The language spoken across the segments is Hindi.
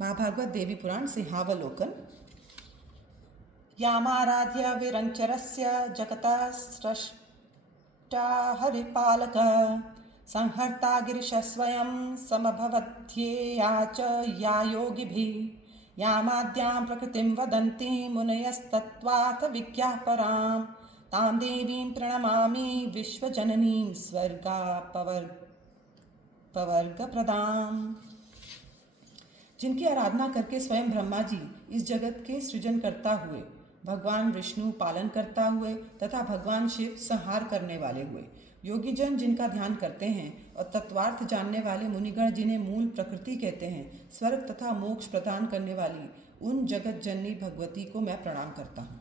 महाभागवत देवी पुराण सिंहावलोकन। यामाराध्य विरंचरस्य जगता स्रष्टा हरिपालक संहर्ता गिरिश स्वयं समभवध्येया च या योगिभिः यामाद्यां प्रकृतिं वदन्ति मुनयस्तत्त्वात् विज्ञापरां तां देवीं प्रणमामि विश्वजननीं स्वर्गापवर्गप्रदाम्। जिनकी आराधना करके स्वयं ब्रह्मा जी इस जगत के सृजन करता हुए, भगवान विष्णु पालन करता हुए तथा भगवान शिव संहार करने वाले हुए, योगीजन जिनका ध्यान करते हैं और तत्वार्थ जानने वाले मुनिगण जिन्हें मूल प्रकृति कहते हैं, स्वर्ग तथा मोक्ष प्रदान करने वाली उन जगत जननी भगवती को मैं प्रणाम करता हूँ।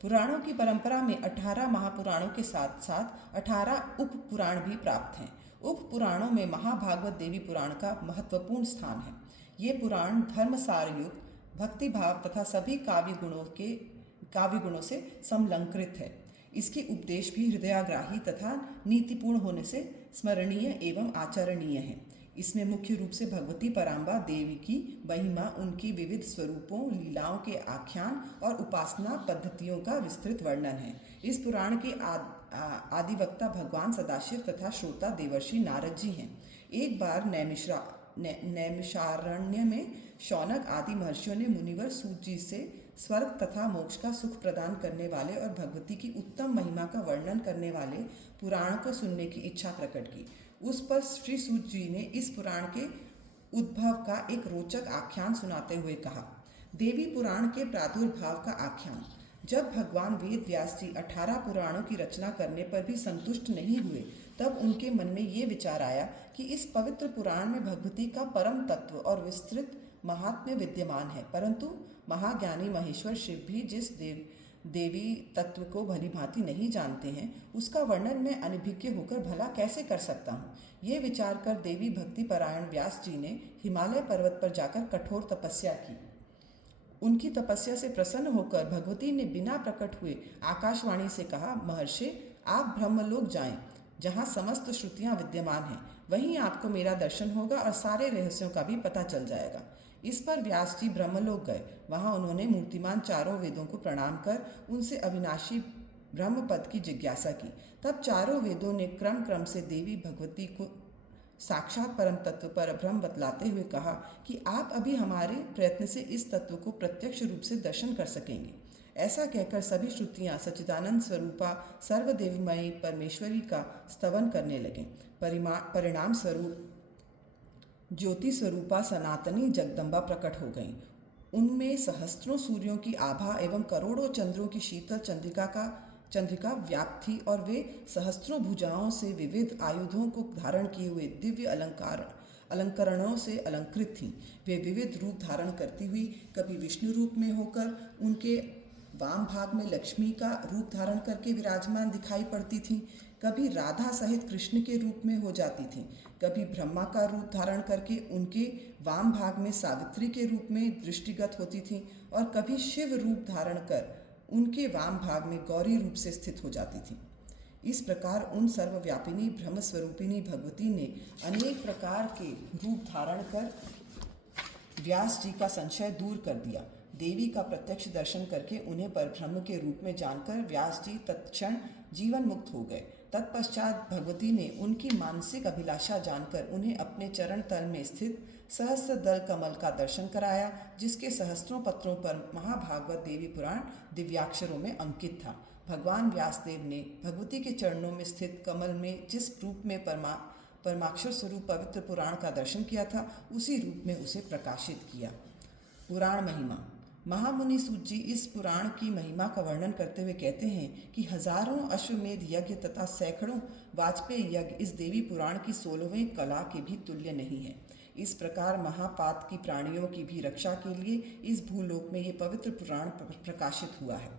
पुराणों की परंपरा में 18 महापुराणों के साथ साथ 18 उप पुराण भी प्राप्त हैं। उप पुराणों में महाभागवत देवी पुराण का महत्वपूर्ण स्थान है। ये पुराण धर्मसार युक्त, भक्ति भाव तथा सभी काव्य गुणों से समलंकृत है। इसके उपदेश भी हृदयाग्राही तथा नीतिपूर्ण होने से स्मरणीय एवं आचरणीय है। इसमें मुख्य रूप से भगवती पराम्बा देवी की महिमा, उनकी विविध स्वरूपों, लीलाओं के आख्यान और उपासना पद्धतियों का विस्तृत वर्णन है। इस पुराण के आदिवक्ता भगवान सदाशिव तथा श्रोता देवर्षि नारद जी हैं। एक बार नैमिषारण्य में शौनक आदि महर्षियों ने मुनिवर सूत जी से स्वर्ग तथा मोक्ष का सुख प्रदान करने वाले और भगवती की उत्तम महिमा का वर्णन करने वाले पुराण को सुनने की इच्छा प्रकट की। उस पर श्री सूत जी ने इस पुराण के उद्भव का एक रोचक आख्यान सुनाते हुए कहा। देवी पुराण के प्रादुर्भाव का आख्यान। जब भगवान वेद व्यास जी 18 पुराणों की रचना करने पर भी संतुष्ट नहीं हुए, तब उनके मन में ये विचार आया कि इस पवित्र पुराण में भगवती का परम तत्व और विस्तृत महात्म्य विद्यमान है, परंतु महाज्ञानी महेश्वर शिव भी जिस देवी तत्व को भली भांति नहीं जानते हैं, उसका वर्णन मैं अनभिज्ञ होकर भला कैसे कर सकता हूँ। ये विचार कर देवी भक्ति परायण व्यास जी ने हिमालय पर्वत पर जाकर कठोर तपस्या की। उनकी तपस्या से प्रसन्न होकर भगवती ने बिना प्रकट हुए आकाशवाणी से कहा, महर्षि आप ब्रह्मलोक जाएं, जहाँ समस्त श्रुतियाँ विद्यमान हैं। वहीं आपको मेरा दर्शन होगा और सारे रहस्यों का भी पता चल जाएगा। इस पर व्यास जी ब्रह्मलोक गए। वहाँ उन्होंने मूर्तिमान चारों वेदों को प्रणाम कर उनसे अविनाशी ब्रह्म पद की जिज्ञासा की। तब चारों वेदों ने क्रम क्रम से देवी भगवती को साक्षात परम तत्व पर ब्रह्म बतलाते हुए कहा कि आप अभी हमारे प्रयत्न से इस तत्व को प्रत्यक्ष रूप से दर्शन कर सकेंगे। ऐसा कहकर सभी श्रुतियाँ सच्चिदानंद स्वरूपा सर्वदेवमयी परमेश्वरी का स्तवन करने लगे। परिणाम स्वरूप ज्योति स्वरूपा सनातनी जगदम्बा प्रकट हो गईं। उनमें सहस्त्रों सूर्यों की आभा एवं करोड़ों चंद्रों की शीतल चंद्रिका व्याप्त थी और वे सहस्त्रों भुजाओं से विविध आयुधों को धारण किए हुए दिव्य अलंकरणों से अलंकृत थीं। वे विविध रूप धारण करती हुई कभी विष्णु रूप में होकर उनके वाम भाग में लक्ष्मी का रूप धारण करके विराजमान दिखाई पड़ती थीं, कभी राधा सहित कृष्ण के रूप में हो जाती थीं, कभी ब्रह्मा का रूप धारण करके उनके वाम भाग में सावित्री के रूप में दृष्टिगत होती थीं और कभी शिव रूप धारण कर उनके वाम भाग में गौरी रूप से स्थित हो जाती थीं। इस प्रकार उन सर्वव्यापिनी ब्रह्म स्वरूपिणी भगवती ने अनेक प्रकार के रूप धारण कर व्यास जी का संशय दूर कर दिया। देवी का प्रत्यक्ष दर्शन करके उन्हें परब्रह्म के रूप में जानकर व्यास जी तत्क्षण जीवन मुक्त हो गए। तत्पश्चात भगवती ने उनकी मानसिक अभिलाषा जानकर उन्हें अपने चरण तल में स्थित सहस्त्र दल कमल का दर्शन कराया, जिसके सहस्त्रों पत्रों पर महाभागवत देवी पुराण दिव्याक्षरों में अंकित था। भगवान व्यासदेव ने भगवती के चरणों में स्थित कमल में जिस रूप में परमाक्षर स्वरूप पवित्र पुराण का दर्शन किया था, उसी रूप में उसे प्रकाशित किया। पुराण महिमा। महामुनि सूत जी इस पुराण की महिमा का वर्णन करते हुए कहते हैं कि हजारों अश्वमेध यज्ञ तथा सैकड़ों वाजपेयी यज्ञ इस देवी पुराण की 16वीं कला के भी तुल्य नहीं है। इस प्रकार महापात की प्राणियों की भी रक्षा के लिए इस भूलोक में ये पवित्र पुराण प्रकाशित हुआ है।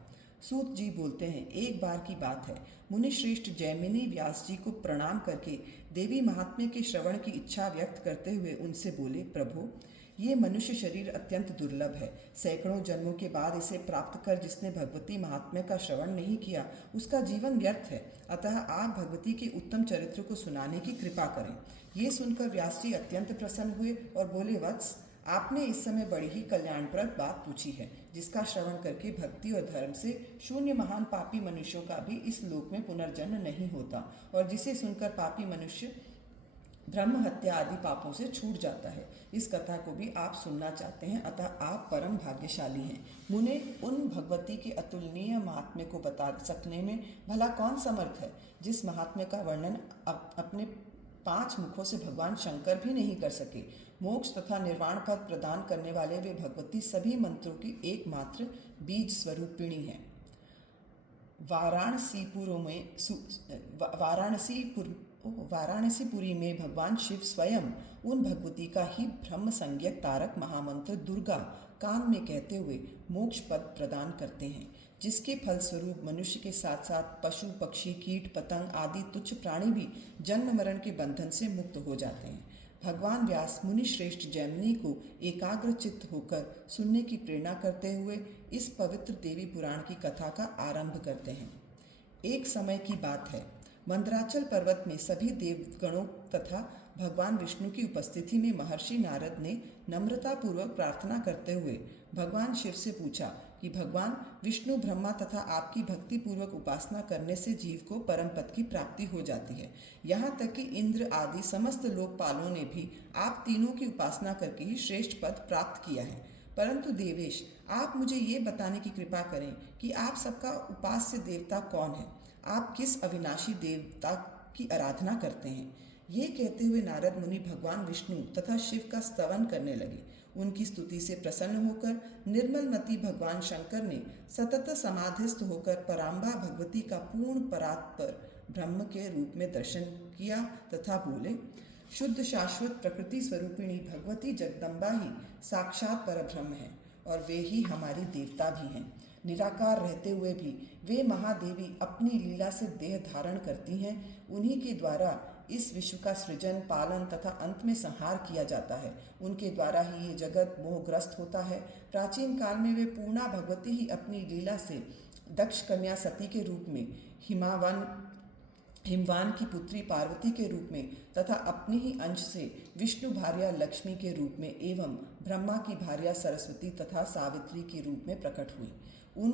सूत जी बोलते हैं, एक बार की बात है, मुनि श्रेष्ठ जैमिनी व्यास जी को प्रणाम करके देवी महात्म्य के श्रवण की इच्छा व्यक्त करते हुए उनसे बोले, प्रभु ये मनुष्य शरीर अत्यंत दुर्लभ है। सैकड़ों जन्मों के बाद इसे प्राप्त कर जिसने भगवती महात्म्य का श्रवण नहीं किया, उसका जीवन व्यर्थ है। अतः आप भगवती के उत्तम चरित्र को सुनाने की कृपा करें। ये सुनकर व्यास जी अत्यंत प्रसन्न हुए और बोले, वत्स आपने इस समय बड़ी ही कल्याणप्रद बात पूछी है, जिसका श्रवण करके भक्ति और धर्म से शून्य महान पापी मनुष्यों का भी इस लोक में पुनर्जन्म नहीं होता, और जिसे सुनकर पापी मनुष्य ब्रह्म हत्या आदि पापों से छूट जाता है। इस कथा को भी आप सुनना चाहते हैं, अतः आप परम भाग्यशाली हैं। मुने, उन भगवती के अतुलनीय महात्म्य को बता सकने में भला कौन समर्थ है, जिस महात्म्य का वर्णन अपने 5 मुखों से भगवान शंकर भी नहीं कर सके। मोक्ष तथा निर्वाण पद प्रदान करने वाले वे भगवती सभी मंत्रों की एकमात्र बीज स्वरूपिणी हैं। वाराणसीपुरी में भगवान शिव स्वयं उन भगवती का ही ब्रह्म संज्ञक तारक महामंत्र दुर्गा कान में कहते हुए मोक्ष पद प्रदान करते हैं, जिसके फलस्वरूप मनुष्य के साथ साथ पशु पक्षी कीट पतंग आदि तुच्छ प्राणी भी जन्म मरण के बंधन से मुक्त हो जाते हैं। भगवान व्यास मुनि श्रेष्ठ जैमिनी को एकाग्र चित्त होकर सुनने की प्रेरणा करते हुए इस पवित्र देवी पुराण की कथा का आरंभ करते हैं। एक समय की बात है, मंदराचल पर्वत में सभी देवगणों तथा भगवान विष्णु की उपस्थिति में महर्षि नारद ने नम्रतापूर्वक प्रार्थना करते हुए भगवान शिव से पूछा कि भगवान विष्णु, ब्रह्मा तथा आपकी भक्ति पूर्वक उपासना करने से जीव को परम पद की प्राप्ति हो जाती है। यहाँ तक कि इंद्र आदि समस्त लोकपालों ने भी आप तीनों की उपासना करके ही श्रेष्ठ पद प्राप्त किया है। परंतु देवेश, आप मुझे ये बताने की कृपा करें कि आप सबका उपास्य देवता कौन है, आप किस अविनाशी देवता की आराधना करते हैं। ये कहते हुए नारद मुनि भगवान विष्णु तथा शिव का स्तवन करने लगे। उनकी स्तुति से प्रसन्न होकर निर्मलमति भगवान शंकर ने सतत समाधिस्थ होकर पराम्बा भगवती का पूर्ण परात्पर ब्रह्म के रूप में दर्शन किया तथा बोले, शुद्ध शाश्वत प्रकृति स्वरूपिणी भगवती जगदम्बा ही साक्षात परब्रह्म है और वे ही हमारी देवता भी हैं। निराकार रहते हुए भी वे महादेवी अपनी लीला से देह धारण करती हैं। उन्हीं के द्वारा इस विश्व का सृजन, पालन तथा अंत में संहार किया जाता है। उनके द्वारा ही ये जगत मोहग्रस्त होता है। प्राचीन काल में वे पूर्णा भगवती ही अपनी लीला से दक्ष कन्या सती के रूप में, हिमवान की पुत्री पार्वती के रूप में तथा अपने ही अंश से विष्णु भार्या लक्ष्मी के रूप में एवं ब्रह्मा की भार्या सरस्वती तथा सावित्री के रूप में प्रकट हुई। उन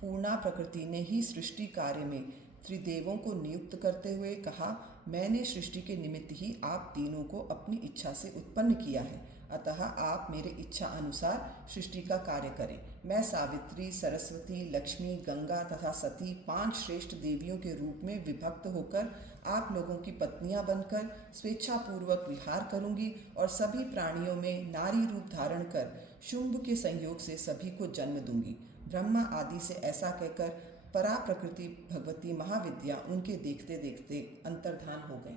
पूर्णा प्रकृति ने ही सृष्टि कार्य में त्रिदेवों को नियुक्त करते हुए कहा, मैंने सृष्टि के निमित्त ही आप तीनों को अपनी इच्छा से उत्पन्न किया है, अतः आप मेरे इच्छा अनुसार सृष्टि का कार्य करें। मैं सावित्री, सरस्वती, लक्ष्मी, गंगा तथा सती 5 श्रेष्ठ देवियों के रूप में विभक्त होकर आप लोगों की पत्नियां बनकर स्वेच्छापूर्वक विहार करूंगी और सभी प्राणियों में नारी रूप धारण कर शुंभ के संयोग से सभी को जन्म दूंगी। ब्रह्मा आदि से ऐसा कहकर परा प्रकृति भगवती महाविद्या उनके देखते देखते अंतर्धान हो गए।